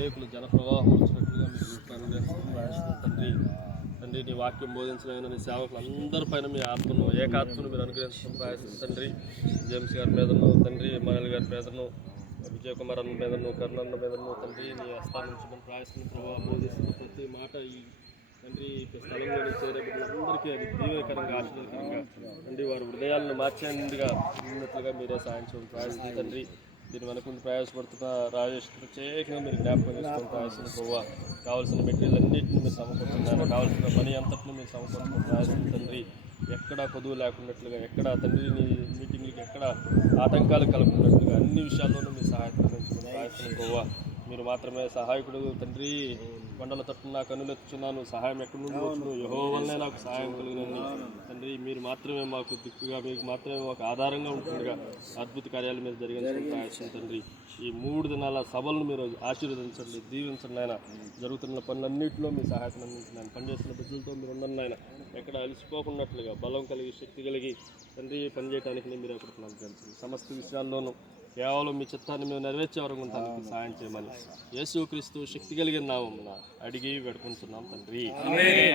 అనేకులు జనప్రవాహం వచ్చినట్లుగా మీరు తండ్రి తండ్రి నీ వాక్యం బోధించలేని నీ సేవకులు అందరిపైన మీ ఆత్మను ఏకాత్మను మీరు అనుగ్రహించడం ప్రయాసం తండ్రి. జేమ్స్ గారి మీదను తండ్రి, మనల్ గారి మీదను, విజయ్ కుమార్ అన్న మీదను, కరుణన్న మీదను తండ్రి నీ హస్తాన్ని నుంచి మనం ప్రయాసం ప్రభావం బోధిస్తున్న ప్రతి మాట ఈ తండ్రి స్థలంలోని చేరే బిడ్డలందరికీ అది దీవెనకరంగా ఆశీర్వదకరంగా తండ్రి వారి హృదయాలను మార్చేందుగా ఉన్నట్లుగా మీరే సాయం చేయడం ప్రయాసం తండ్రి. దీని వెనకుండి ప్రయాసపడుతున్న రాజేష్ ప్రత్యేకంగా మీరు జ్ఞాపకం చేసుకుని ప్రయాసం పోవా కావాల్సిన మెటీరియల్ అన్నింటినీ మీరు సమకూర్చున్నారు, కావాల్సిన మనీ అంతటిని మీరు సమకూర్చుకుని ప్రయాసం తండ్రి. ఎక్కడా కొదువు లేకున్నట్లుగా, ఎక్కడ తండ్రిని మీటింగ్లకి ఎక్కడ ఆటంకాలు కలుగుతున్నట్లుగా అన్ని విషయాల్లోనూ మీ సహాయకుడు ప్రయాసం పోవా మీరు మాత్రమే సహాయకుడు తండ్రి. కొండల తట్టు నా కన్నులెత్తుచున్నాను, సహాయం ఎక్కడి నుండి వచ్చును, యెహోవావలనే నాకు సహాయం కలిగినండి తండ్రి. మీరు మాత్రమే మాకు దిక్కుగా, మీకు మాత్రమే మాకు ఆధారంగా ఉంటుండగా అద్భుత కార్యాలు మీరు జరిగించడం ప్రయాసం తండ్రి. ఈ 3 దినాల సభలను మీరు ఆశీర్వదించండి, దీవించండి ఆయన. జరుగుతున్న పనులన్నింటిలో మీ సహాయతను అందించండి ఆయన. పనిచేస్తున్న బిడ్డలతో మీరు ఉండండి ఆయన. ఎక్కడ అలసిపోకున్నట్లుగా బలం కలిగి, శక్తి కలిగి తండ్రి పనిచేయడానికి మీరు ఎక్కడ అనుగ్రహించండి. సమస్త విషయాల్లోనూ కేవలం మీ చిత్తాన్ని మేము నెరవేర్చే వరకు ఉంటానికి సహాయం చేయమని యేసుక్రీస్తు శక్తి కలిగిన నామమున అడిగి వేడుకుంటున్నాం తండ్రి.